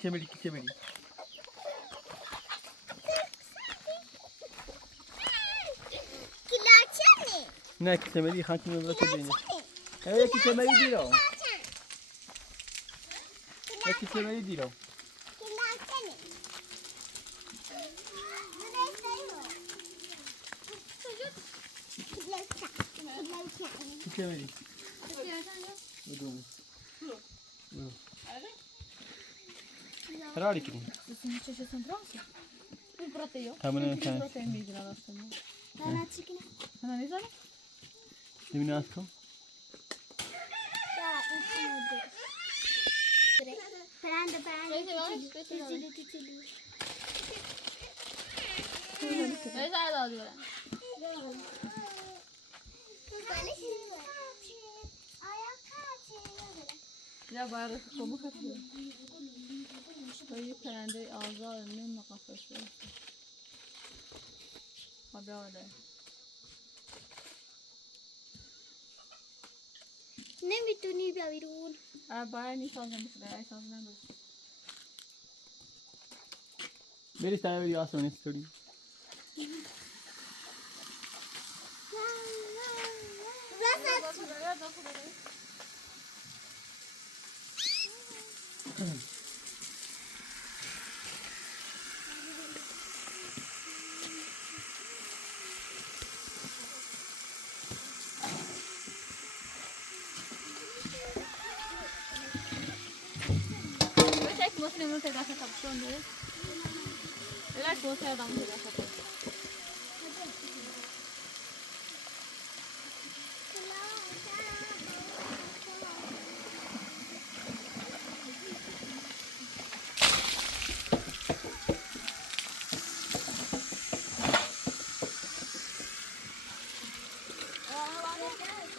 کیسه بری نه کیسه بری خانتی میبره تو بینی یکی کیسه بری دیرو یکی کیسه بری دیرو کیسه بری بدون فراری کنی همونه نمی‌دونم از کم یا باید کمو خطیه تو یه پرنده آزاد نمی‌قفشه خداوده نمیتونی بیا بیرون باید نیسازم بسیده ایساز نبود بری سر بری آسمان استوری مسلم رو تداشت تبصون داره الاش بوسه آدم تداشت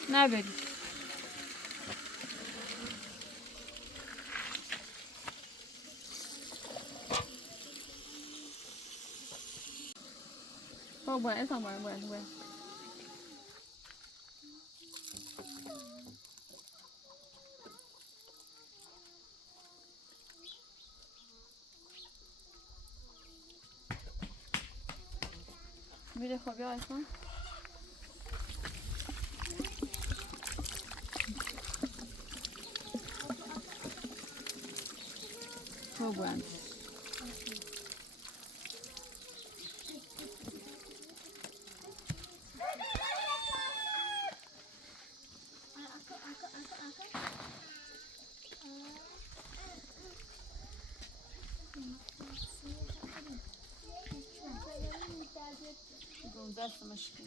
نبری bueno, eso bueno, bueno. Mire, Fabio, eso. Muy bueno. Gądza myszki.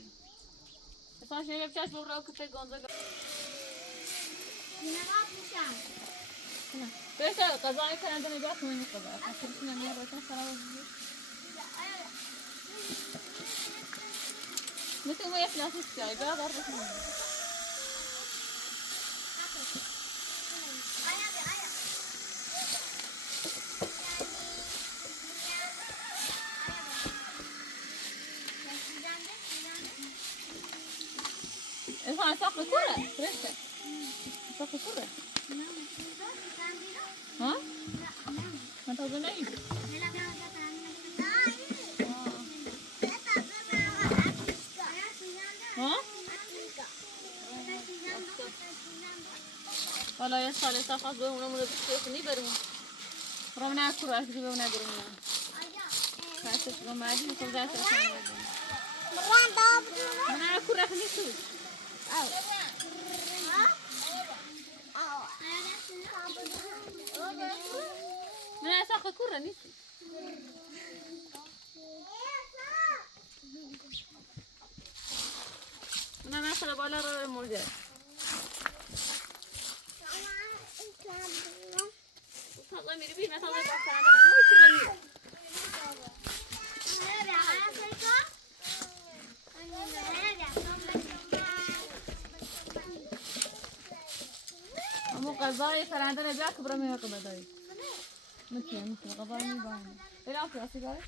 Są się nie wciąż w roku tej gądzy. To jest kazanie karanteny brak mnie nie kazać. A kiedy się nie miała roczna stara no to moja klasa chciała, była bardzo fajna. Esa saqı kura, reste. Saqı kura. Ha? ما تظنين ها والله يا صالح تفاز بهمنا من بتشوفني برمون رمنا كرة أشوف بهمنا برمون فاشش بمادي وصلت أنا كرة خنيسو أنا ساق كرة نيسو أنا ناخذ بالا رأي الموجة والله ميري بينا صار يبقى كلام أنا وش بني أمو قضايا كان عندنا جاك برمي قضايا مثل قضايا مبان إيه أصلا سيجارة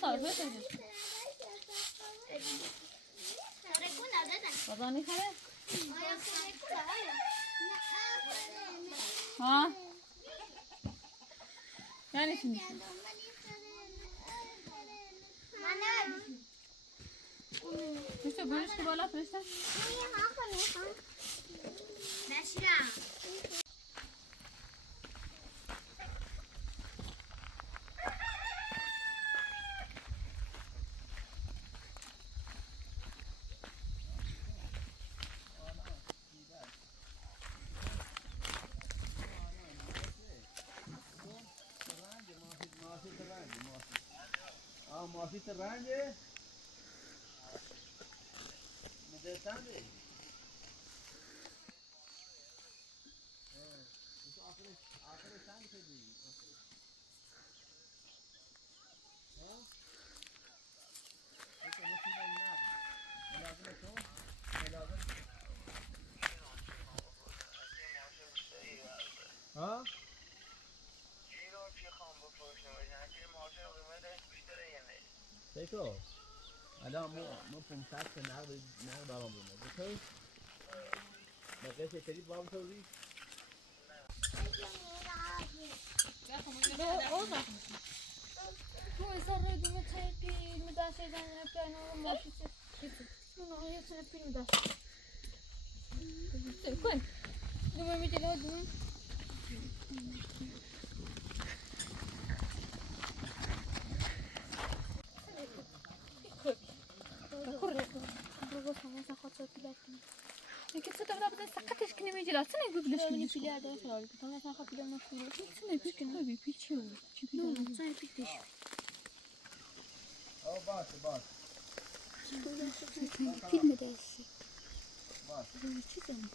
صار بس قضاني خلاص Ha? Yani şimdi. Işte böyle işte böyle atmışlar. معافی رنجه مدرسنده آخر چند شدی ها تو مصیبت نه ملازم تو ملازم ها سیکو الان ما 500 تا نقد دارم بودم تو بقیه چطوری بابا توضیح تو ازار دومه تای پیل میداسه زنه پیانو ماشی چه اونو یه سر پیل میداسه کن دومه میدله دومه بابا سامانه خاطر پیلاتون که تو داره سکتش کنی میجی لاتن گوگلش این پیله داره فرار که تو مثلا خاطر مشهور نه پیچ بی پیچ او نه سای پیتش او باشه فیلم داشتی باشه چی زنی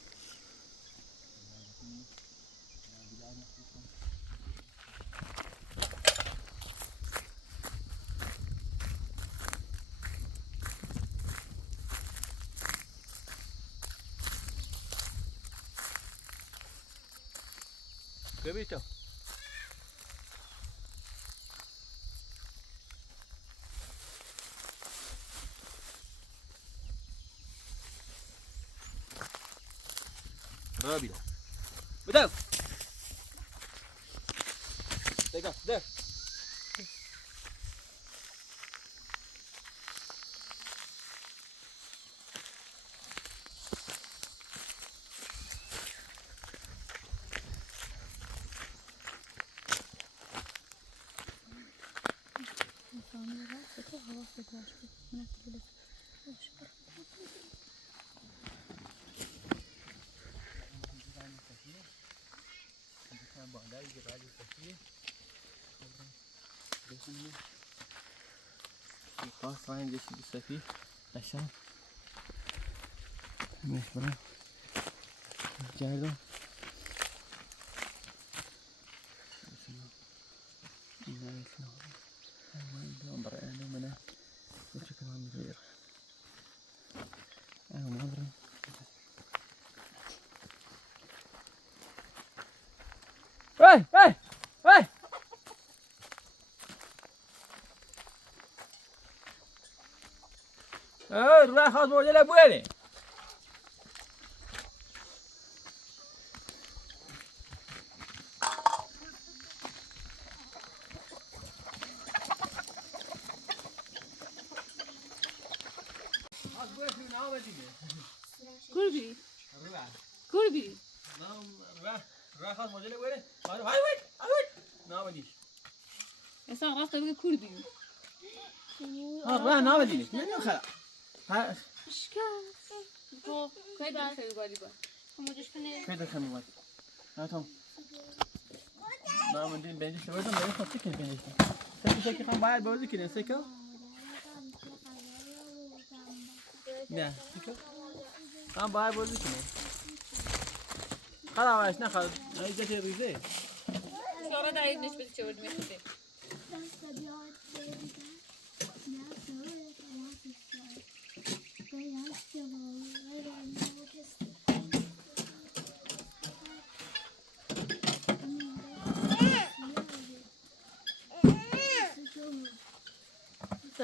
ببین تو رابیدو بدو دیگه ده بالای جبال صفیه بسیم خاص وين جيش بالسفيه عشان مش برا جايلو Hey, hey, hey! راح خلاص موجودة بويني کوربی کوربی راح خلاص موجودة بويني هاي نامديش اصلا راست بگه کوربی راح نامديش منو خلا ها تو کی داره خیلی بالی با موجش کنه كيف دخل مواد هاتهم نامدين بينش تبغى ما يخلص سكين بينش سكين كان بعد بوزي كده سكين نه سكين كان بعد بوزي كده خلاص واش ناخذ هاي جت ريزه sonra da ayıp neşbeti çevirdim işte.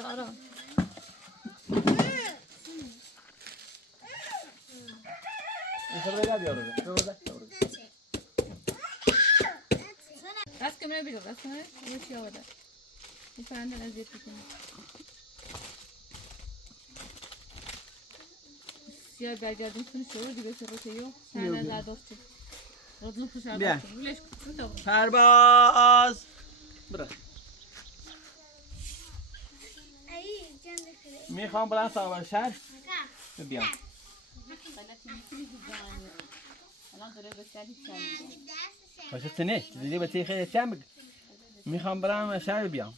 Ara. Şurada gel bir orada. Şurada. همه بیرون رسانه اون چی آورده این پرنده نزدیک کنه سیاه برگردیم کنی شروع دیگه سرطیو پرنده زدافتی غضون خوش عباستیم ولیش کن تا پرواز برو میخوام برم سوار شهر بیام الان داره بسیاری چند خوشت نه دیدی به تی خیلی چند بگی میخوام برم شهر بیام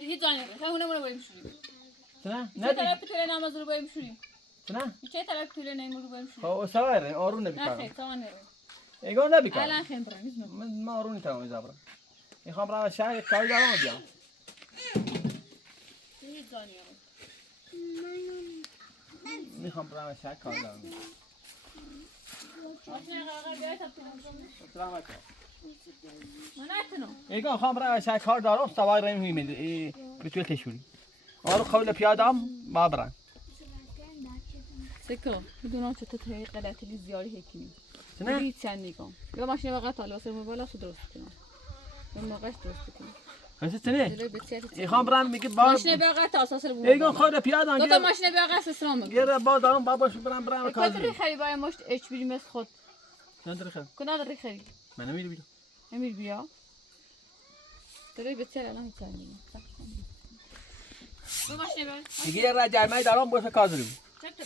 هیچ جایی نگه اونمون رو بریم شوریم نه چه نه طرف طول نماز رو بریم شوریم نه چه طرف طول نماز رو بریم شوریم خب سوار آرون نه نبیکارم خیلی تا نریم ایگو نبیکارم الان خیلی برم میزنم من آرون نیتم برم میخوام برم شهر کاری دارم بیام هیچ جایی نگه میخوام برم شهر کاری دارم ماشین قرار بیای تا تو سلام علیکم من نتونم ایگو میخوام برم شهر کار دارم سوار ریم میمی بتوی تشوری آرو قبل پیادم ما برم سکو بدونم چطور توی غلطی زیادی هیکنی نه هیچ چند نگم یا ماشین واقعا تا لباس موبایل شو درست کنم اون موقعش درست کنم خوشت نه جلوی بسیاری میخوام برم میگه با ماشین واقعا تا اساس رو ایگو خود پیادم دو تا ماشین واقعا اسلام میگه گیر با دارم باباش برم کار کدوم خری باید مشت اچ بی مثل خود نداره خیر کدوم داری خری من نمیدونم امیر بیا جلوی بسیاری الان چند نگم دو ماشین بر دیگه را جرمه دارم باشه کار دارم چک تو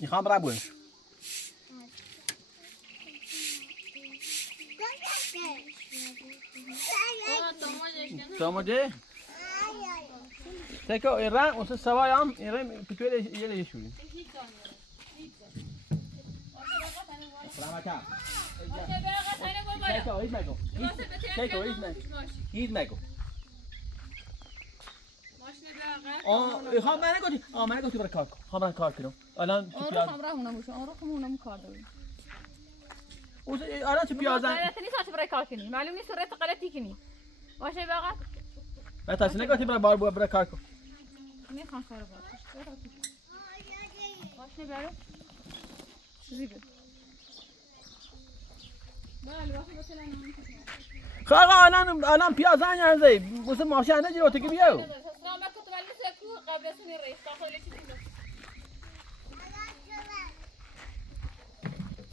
میخوام برم باش ساموجه تکو ایران واسه سوایم ایران پیتوله یه شوی سلام علیکم تکو هیچ نگو تکو هیچ نگو خب من گفتی برای کار کن خب من کار کنم الان چی پیاز آره همونم باشه آره همونم کار داریم الان چی پیازن غلطی نیست برای کار کنی معلوم نیست رت غلطی کنی باشه واقعا من تاش نگفتی برای کار کن میخوام کار باشه باشه برو چیزی بده بله باشه مثلا خب الان پیازن یعنی واسه ماشین نجیرو تو که بیاو سلام علیکم تو ولی سکو قبل سونی رئیس داخل چی بود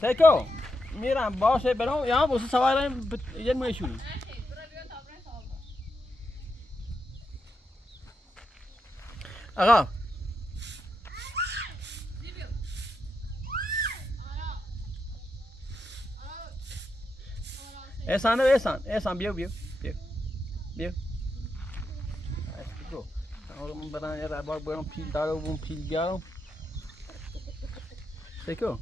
تکو میرم باشه برام یا واسه سوارم یه میشونی آقا احسان بیو من برام یه بار برام پیل دارم اون پیل گرم تکو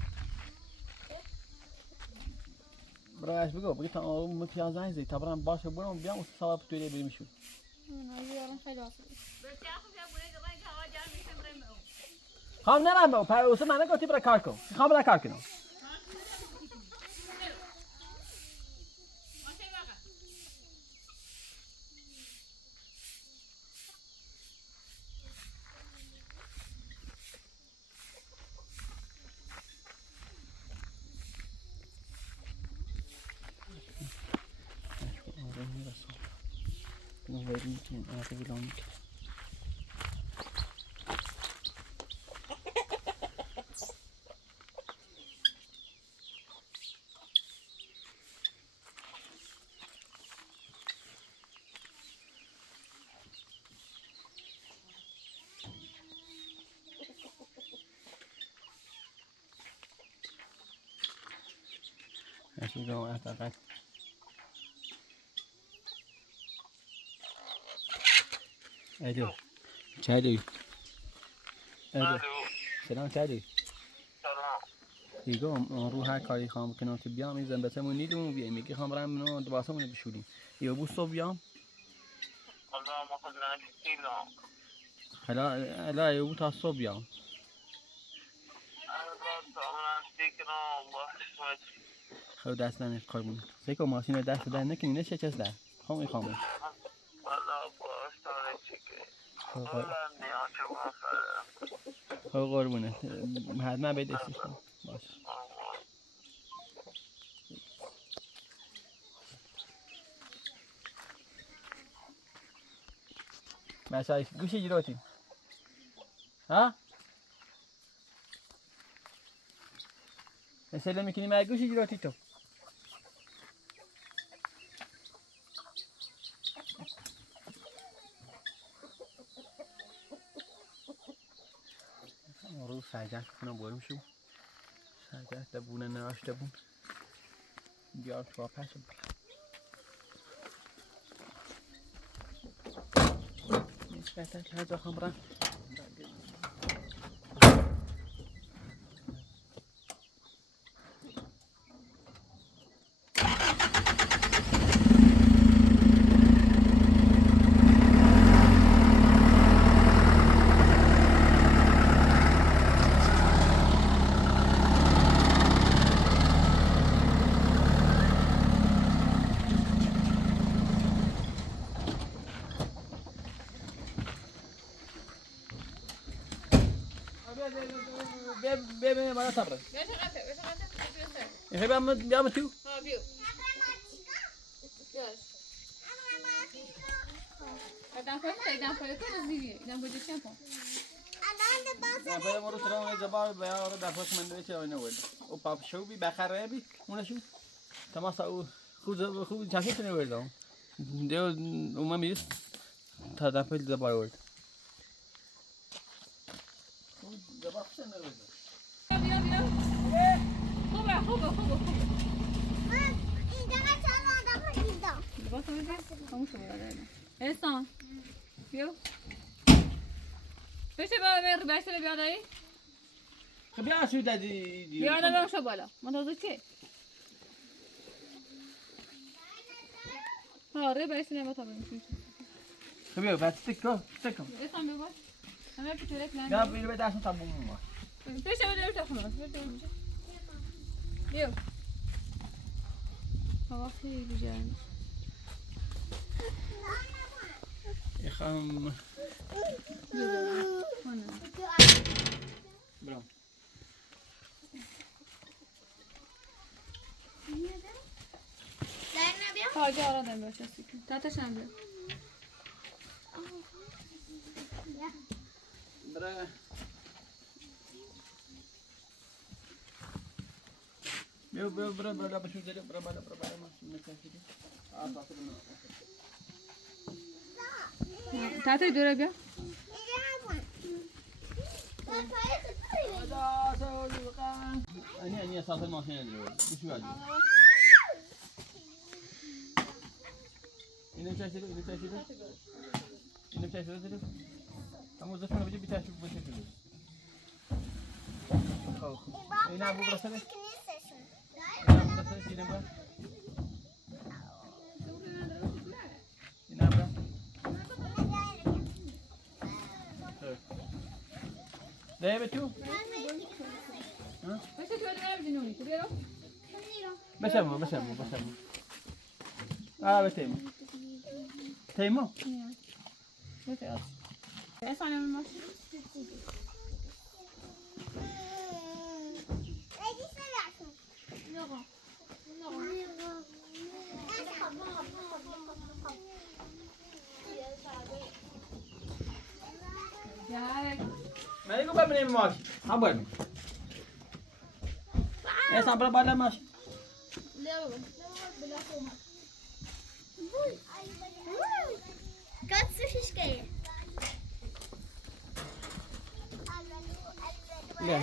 براش بگو تا اون پیازن زی تا برام باشه برام بیام واسه سوار توی بریم شو خام نرم با واسه من گفتی برای کار کن خام برای کار کنم Actually go after that. الو چادی الو سلام چادی سلام دیگه رو هر کاری خواهم کنم که بیام این زنبتمون نیدمون بیام میگه خواهم برم منو دوباسمون بشوریم یا بو صبح بیام والله ما خدنا كثير حالا یا بو تا صبح بیام خب دست نمی قربون سیکو ماشین دست در نکنی نشه چیز در خواهم خواهم خب قربونه حتما باید استش کنم باش مسای گوشی جلوتی ها مثلا میکنی ما گوشی جلوتی تو رو سعی کنم بریم شو سعی دبونه ناش دبون بیار تو پس نسبتا هذا خمرة بيه ما صبر يحب يعمل تو بيه مرو سلام جبار بيا ورا دفعك من ده شو نقول وباب شو بي بخره بي ولا شو تمام سو خود جاكيت نقول ده ده وما ميز تدفع جبار ورد جبار شو نقول احسان بیا بشه بر بسته بیاد ای خب بیا شو دادی بیاد برم شو بالا منتظر چی آره بسته نمیاد تا بریم خب بیا بس تکو احسان بیا باش همه پیچوره پلان بیا بیا به داشتم تابون ما بشه بده تو خلاص بیا هوا خیلی گرمه يخم برام تاجه آرادم باشه سیکن تاتش هم بیا برا برا بشو زره برا ما متأكد تاته دوره بیا أني أساس الماشين الجوال وشو هذا؟ إنه مشاشيله أمو زفنا بيجي بتاشف بشكله أو هنا أبو برسله هنا برسله سينا بقى هنا بقى ده بتو بس تو ولا بجنوني تبيرو بسمو بتيمو تيمو بس ايش انا ماشي ما يقول بابني ماشي حبرني يا صبر بالا ماشي Kannst du nicht gehen? لا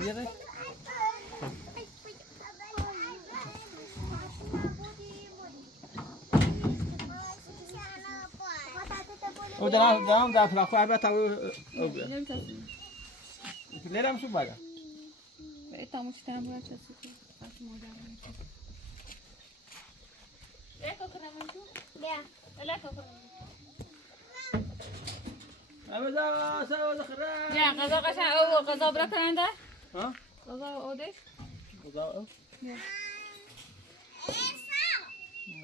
يلا ودرام داخل أخوة أبى تاو ليه شو بعده بقيت مشتري بقى شاسيكو عشان ما دارم ايه كوكنا منتو لا كوكنا أبدا سوى ذخرة يا غذا قشا او غذا برا كرنده ها غذا اودش غذاء يا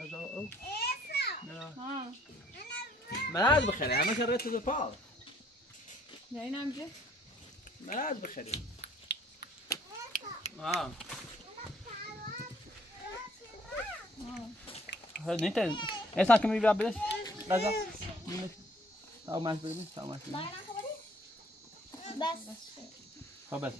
غذاء ها ملاذ بخير أنا شريت الفاض جاي نامجي ملاذ بخير اه هذا انت ایسا که می‌بینی بدش غذا تا ماش بدیم تا ماش بدیم بس خب بس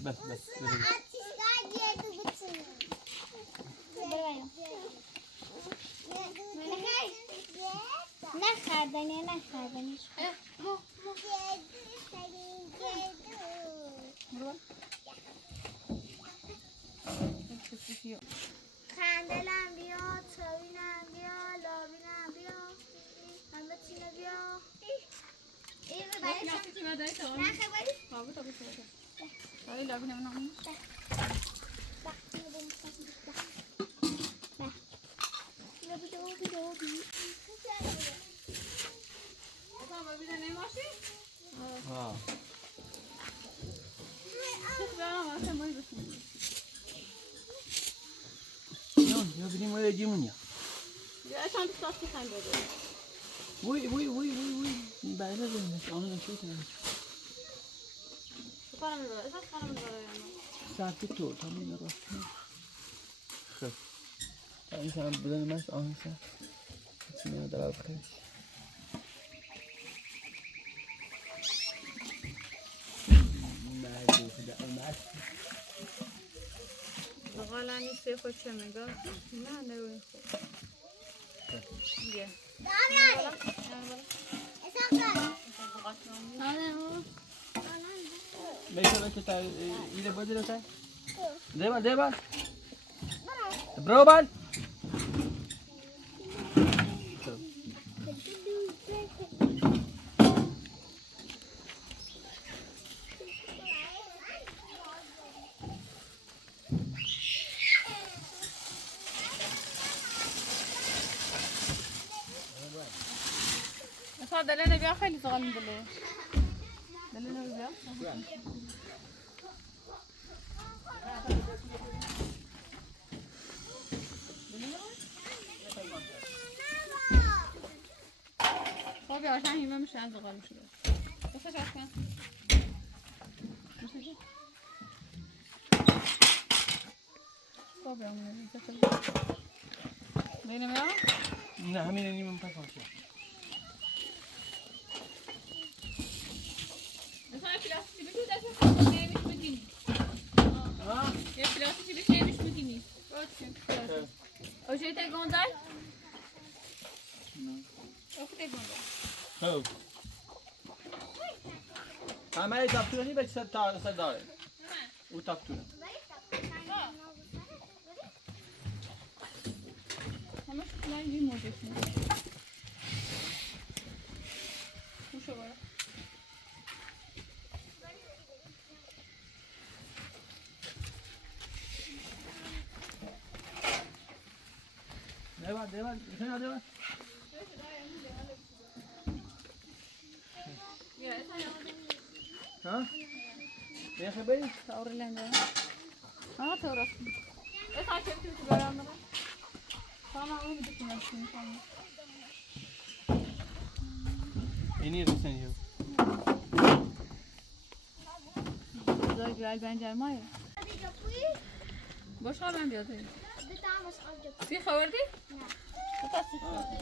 نخردنی خندلم بیا چاوینم بیا لابینم بیا همه چینه بیا این رو برای نه یا بدیم ولی جیمونیا وی بعد از این آن چی کنم ساعتی تو تمام راست خب این سلام بدون ماش آن سه چی در آخر غالانی سه خود چه میگه؟ نه نروی خود بیا میشه که تا ایده بدی تا دیوال برو بال اصلا دلنا بیا خیلی زغال میدله دلنا بیا خب یا عشان هیمه میشه از زغال میشه بسه شاید کن خب یا همونه بینه بیا نه همین نیمم پس باشه یه پلاسی چی بشه نمیش میگینی اوجه تا گندای اوکی گندای خب همه تاپتونی به چه تا سر داره او تاپتونه همش کلایی موجود خوشو برا دیوال اینا دیوال ها یه خبری تاور لنده تاور اصلا چه تو برام داره فانا اون بدك نمشي فانا اینی رسنیو زای بیای بنجر مایه باش من بیاد سی خوردی نه تو سی خوردی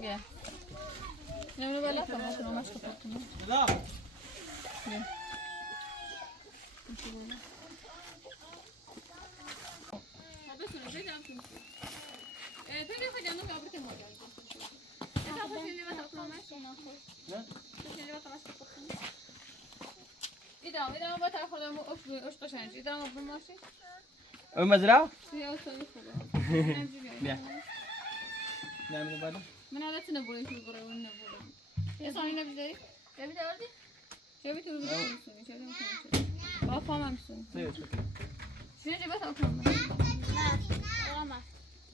بیا نمی‌دونم بالا فهمیدم ماشو کردم لا إذا ما بتاخذ أوش قشنج إذا ما بماشي اون مزرعه في أوصل بیا نعمل بعد من هذا تنبولين في القرى والنبولين يا صاحبي نبي زي تبي تاردي تبي تقول لي تبي تبي بافا ما مسون شنو جبت أكمل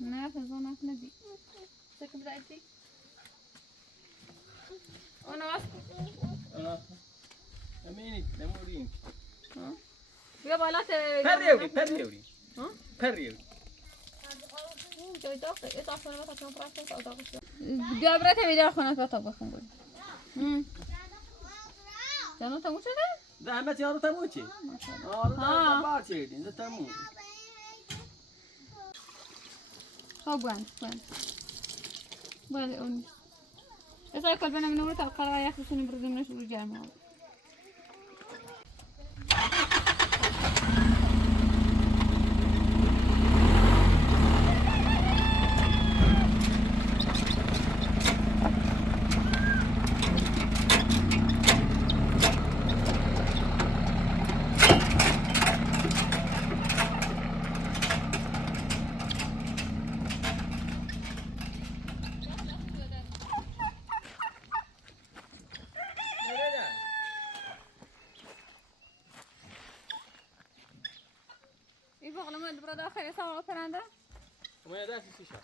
نه فزون ندی سکم دایتی انا امینی نمورین بیا بالا پریوری بیا برات ویدیو خونه تو بخون بود جانو تموم شده زحمت یارو تموم چی؟ آره بار چیدین تموم. خب بله اون. اصلا کل بنام نمره تا قرار یخشون بردیم نشود جمع. داخل سوار پرنده؟ وين داش الشيشه؟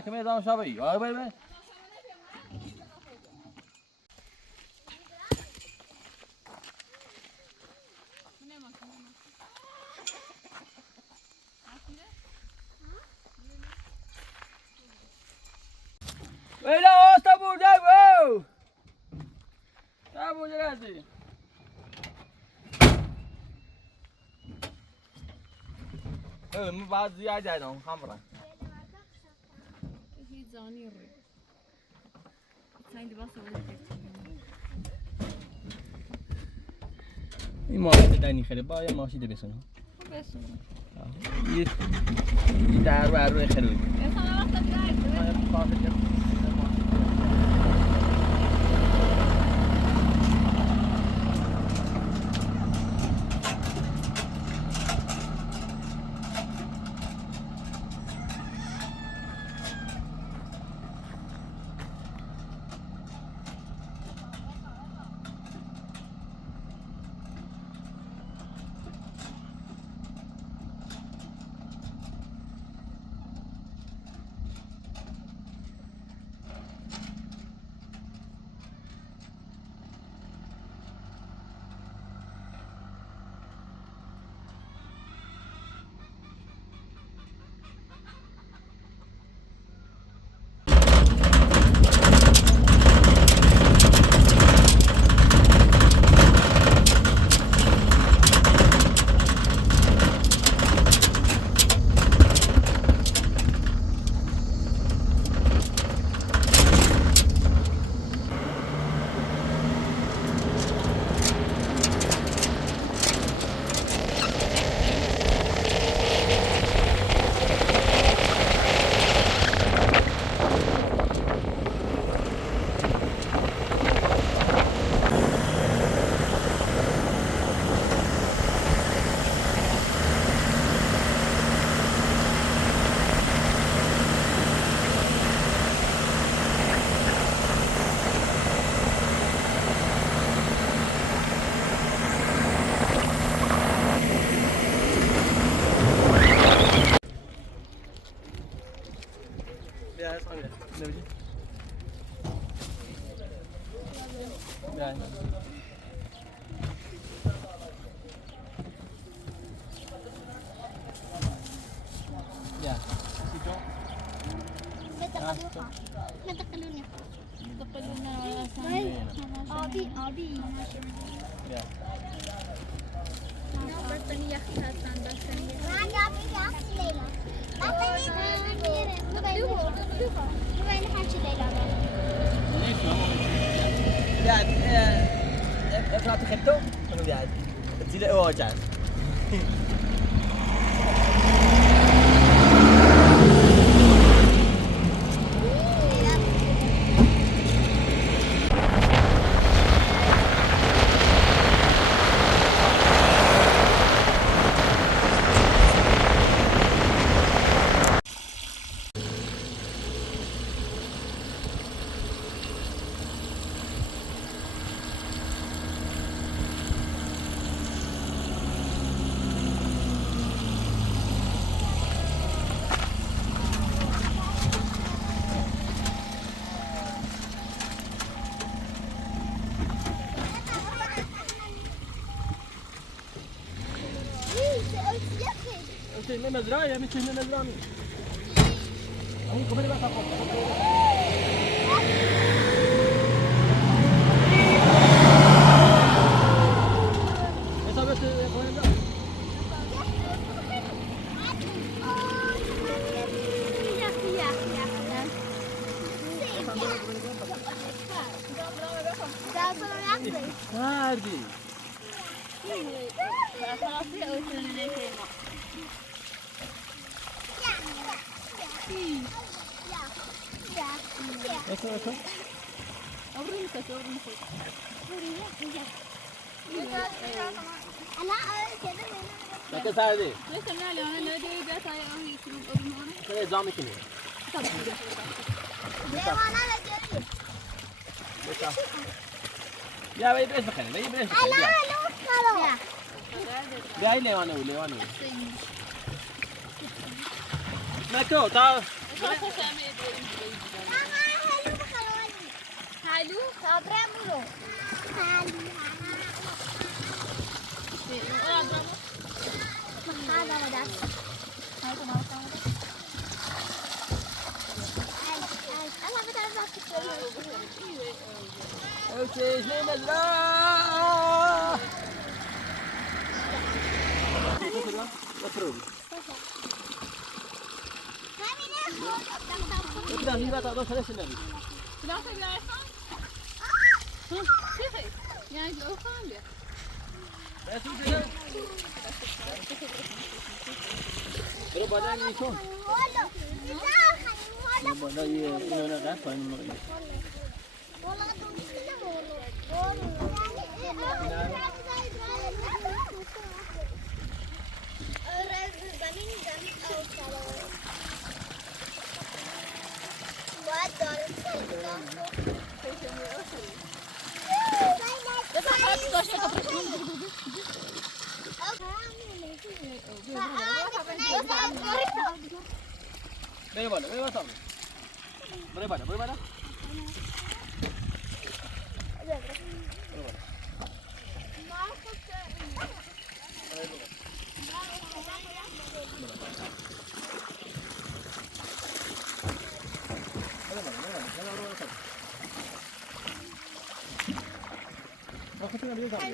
كم يدام شابي؟ بي ويلا تابو جابو تابو جلاتي من بعد زيادة عندهم خمرة هي زاني الري عندي بس ولا این ماشین دنی خیلی با یه ماشین بسونه بسونه یه در روی خیلی اصلا وقت دیگه افراد خدته منو قاعد تزيد واجع نه مزرعه همین چه مزرعه می همین کبری بس آقا حسابت کنیم دار هردی اكو لكن ساعدي لسه لا انا لا دي بس هي كده نظام كده يا بي بس بخير بي بس بخير جاي ليوانو ليوانو ماكو تعال Halu, sabramo. Halu. Makada na das. Ay, tumawa ka na. Ay, alam mo tayo bakit ko. اوكي زين مزرعه مفروض كده هي بقى تقدر ثلاث سنين لا تبي عارفان شيخي يعني لو كان لي بس كده برو بعدين يشوف بعدين ينو نقاط فاهم مغني Beri bala tahu. Beri bala. Aku tinggal di sana.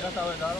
Ya está,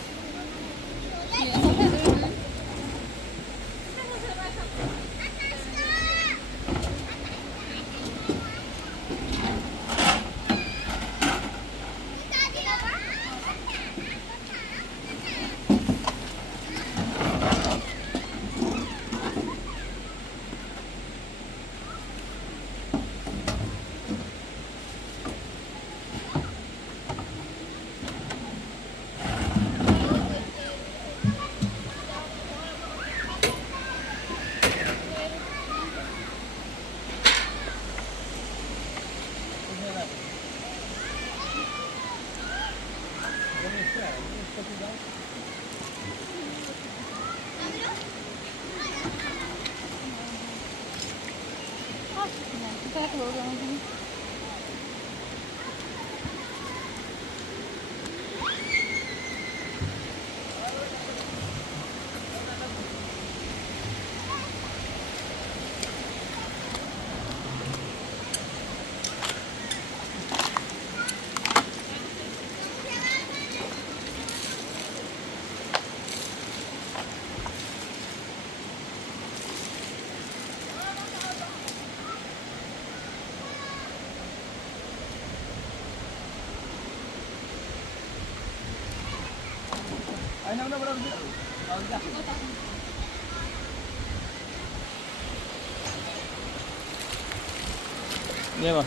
Ni apa?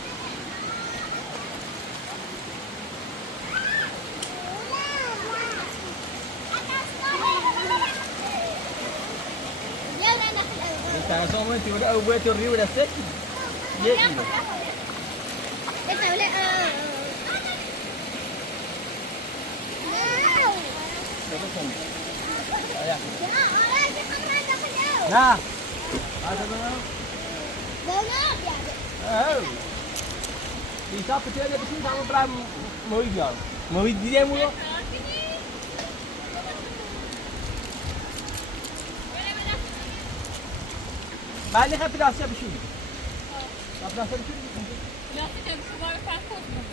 Kita semua tiba-tiba buat tu riu dah set. Ye. Nah. Ada mana? Oh. Di siapa dia di sini sama peram mau dia. Mau dia mulu. Balik kan pedas siap bishul. Pedas siap bishul. Plastik hep şu var fark olsun.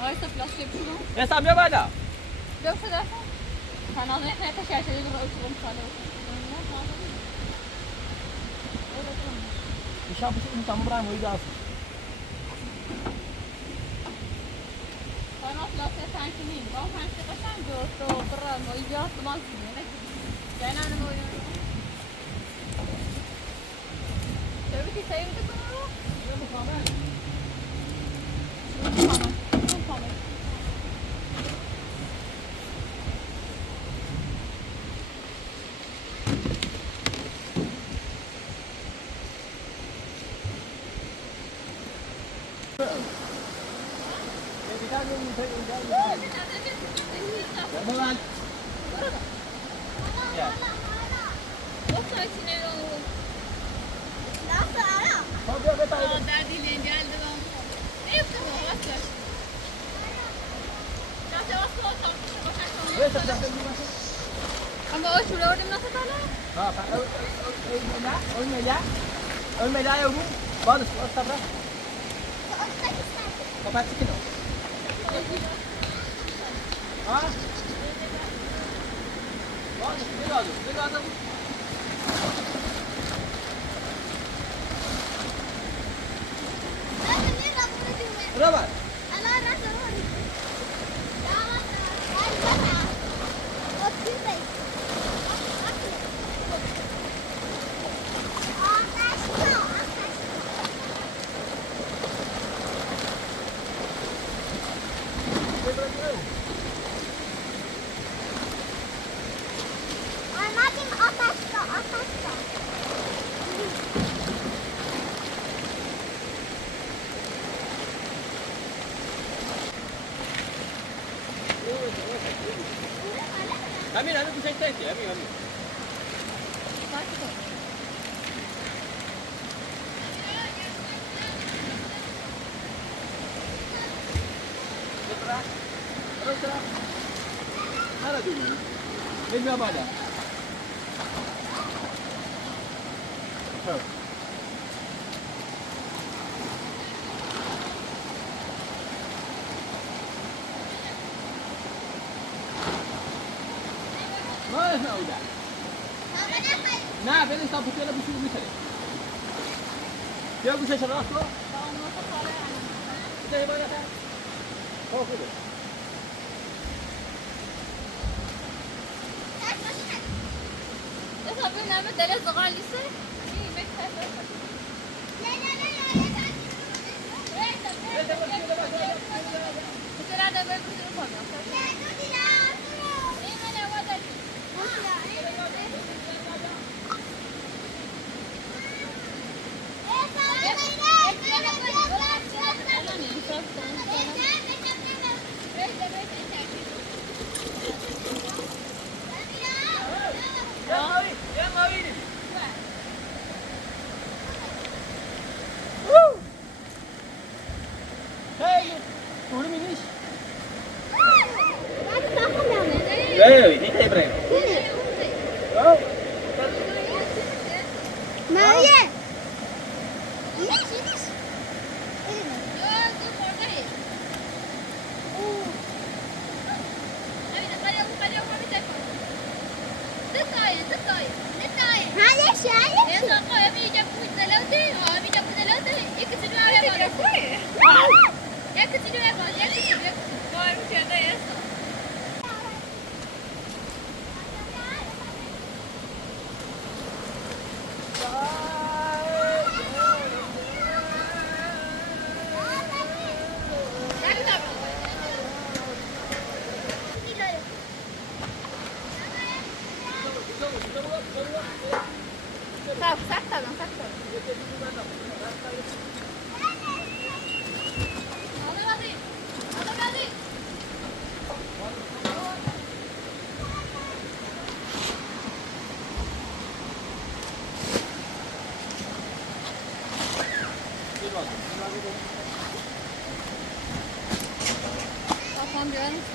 Varsa plastik şu mu? Ya sampai mana? Yoksa dersen kanalına ne taşır şeyleri bunu ölçürüm sana. Di siapa sih sama peram mau dia. Kanal plastik sanki değil. Ben sanki kaçan gördü. Oturan o iyi atmaz gibi. Ne gibi? Ben annem oynuyorum. Tabii ki sayımda kanal. Ya bu kamera. Beneran. Ya. Yoksa içine olur. Kau dia kata itu. Derdiyle geldi ben. Ne yaptın o başka? Nasıl vasfı olsam? Weh, sedang ni masuk. Ama o şuraya orada nasıl kalır? Ha, Pak. Oi meja ya, Bu. Bagus, sabra. Kapat sikit. Ha? Bagus, dia. Berapa? Ambil pusat test je, ambil. Terus. Mana dulu? Ini apa ada? Woi. اسمع ودا نه ببین صاحب تو بسیار میشه یا گوشش راست رو ده بالا خوب خوبه اصلا ببینم دل زغال لیسه این بکتر ايه دي تاي برين Maria. Inis. معلش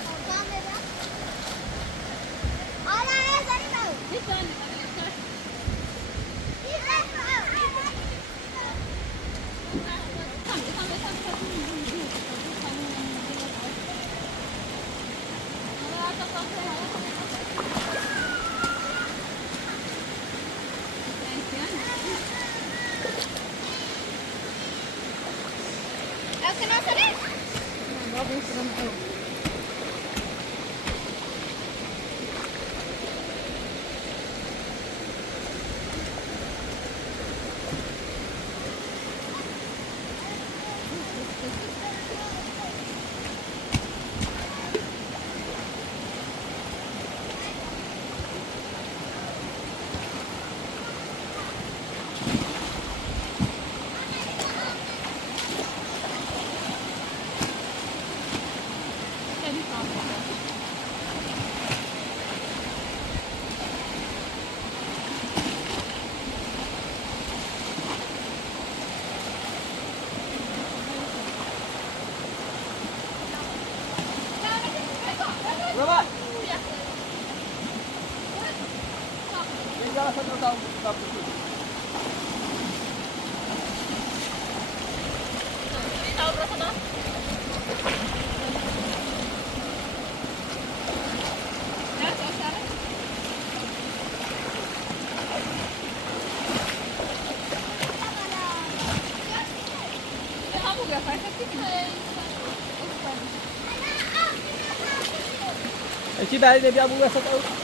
چی برای بیا بو وسط او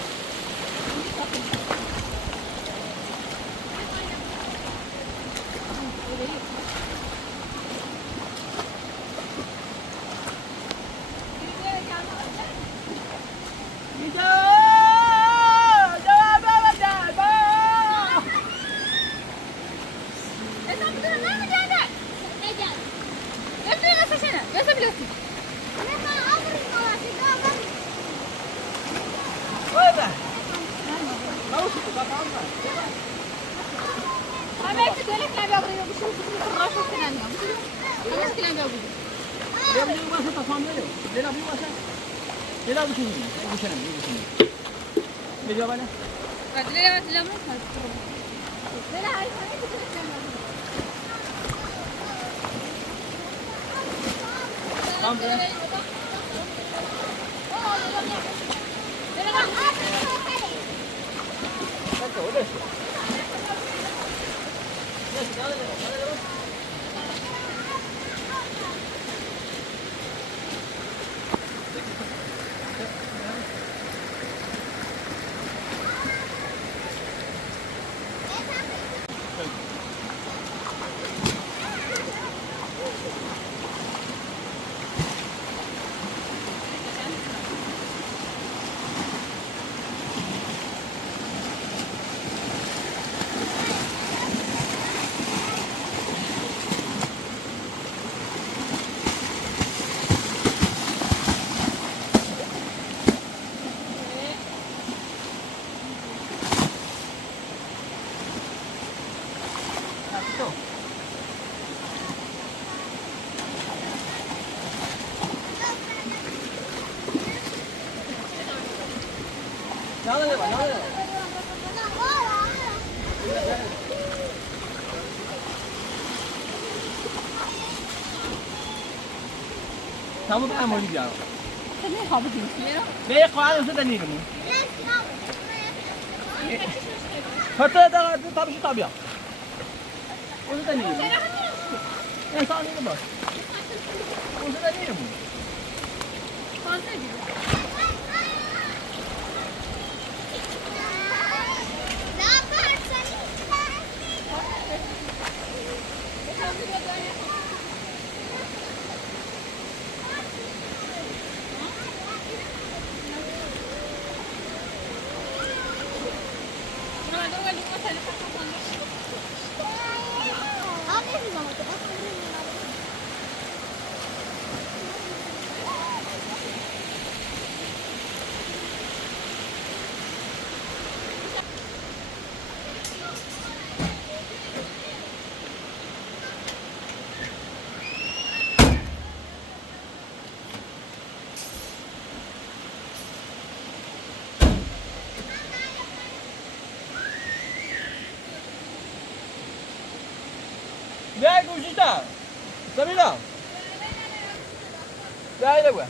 Jangan lewat, jangan lewat. Kamu kan mau dibilang. Ini haba dinsin ya. Beye koyar mısın deneyelim mi? Hatta da tabii şu tabii ya. Onu deneyelim. En sağını bak. Onu deneyelim mi? Fazla diyor. Gel Gujita. Samira. Gel de bu.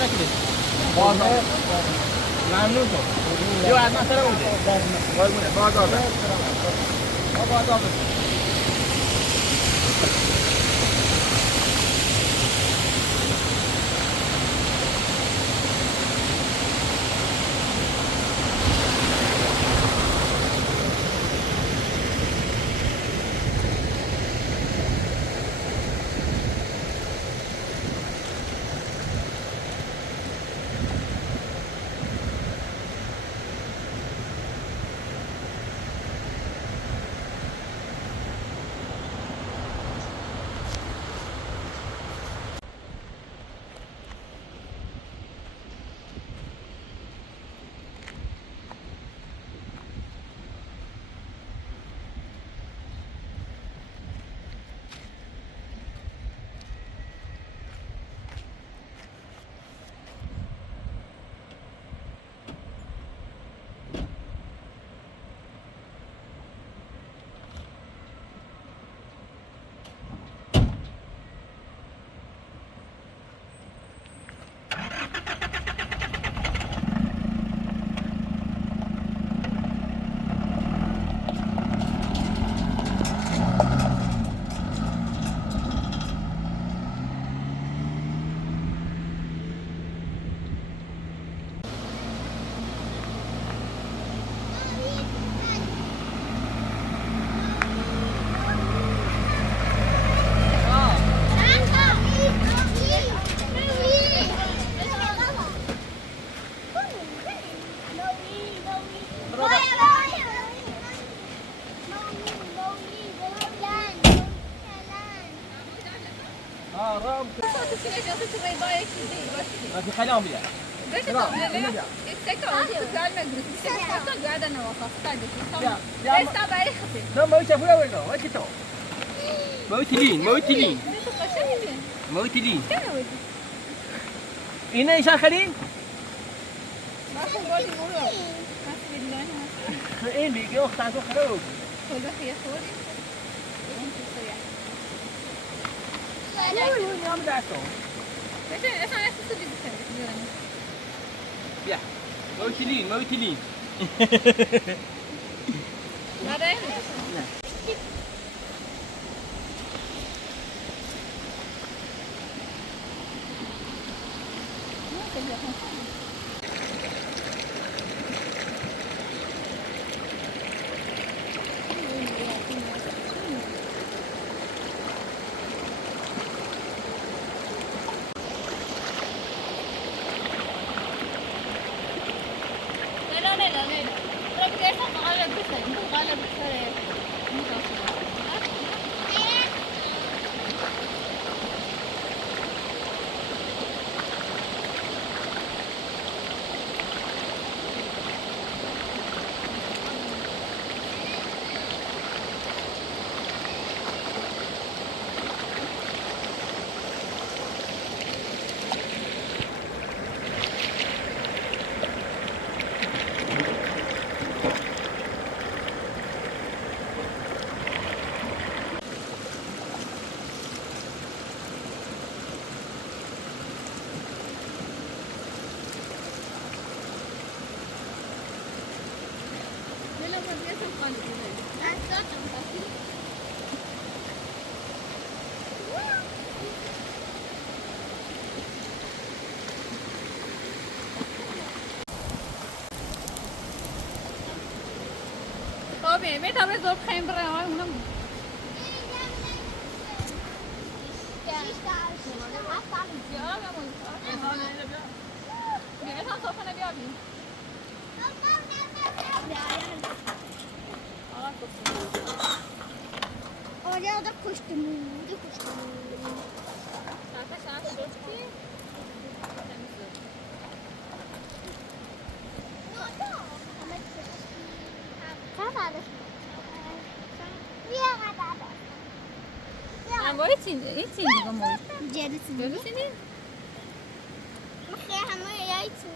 نکرد. بازار. ممنون تو. یو از من سر بوده. قربونه بازار. بازار. رام. ما في خليهم بيها. لا ما يشوفوا ولا وش تو؟ موتلين. هنا إيش آخرين؟ إيه بيجي أخت عشان خروج. يوم دعسوا. يا موتلين. بيت عم يضرب خيم برا هنا Oraya da koştum. Eating como جلسيني مخي همه يايتي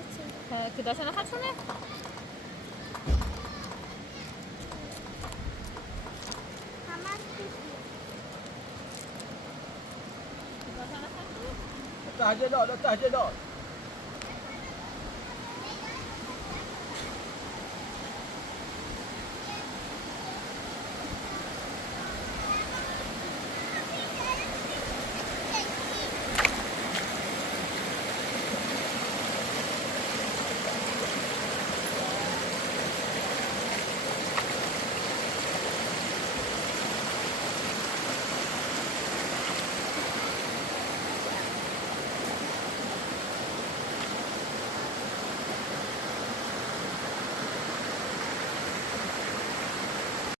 كده عشان اخذونه تهجدات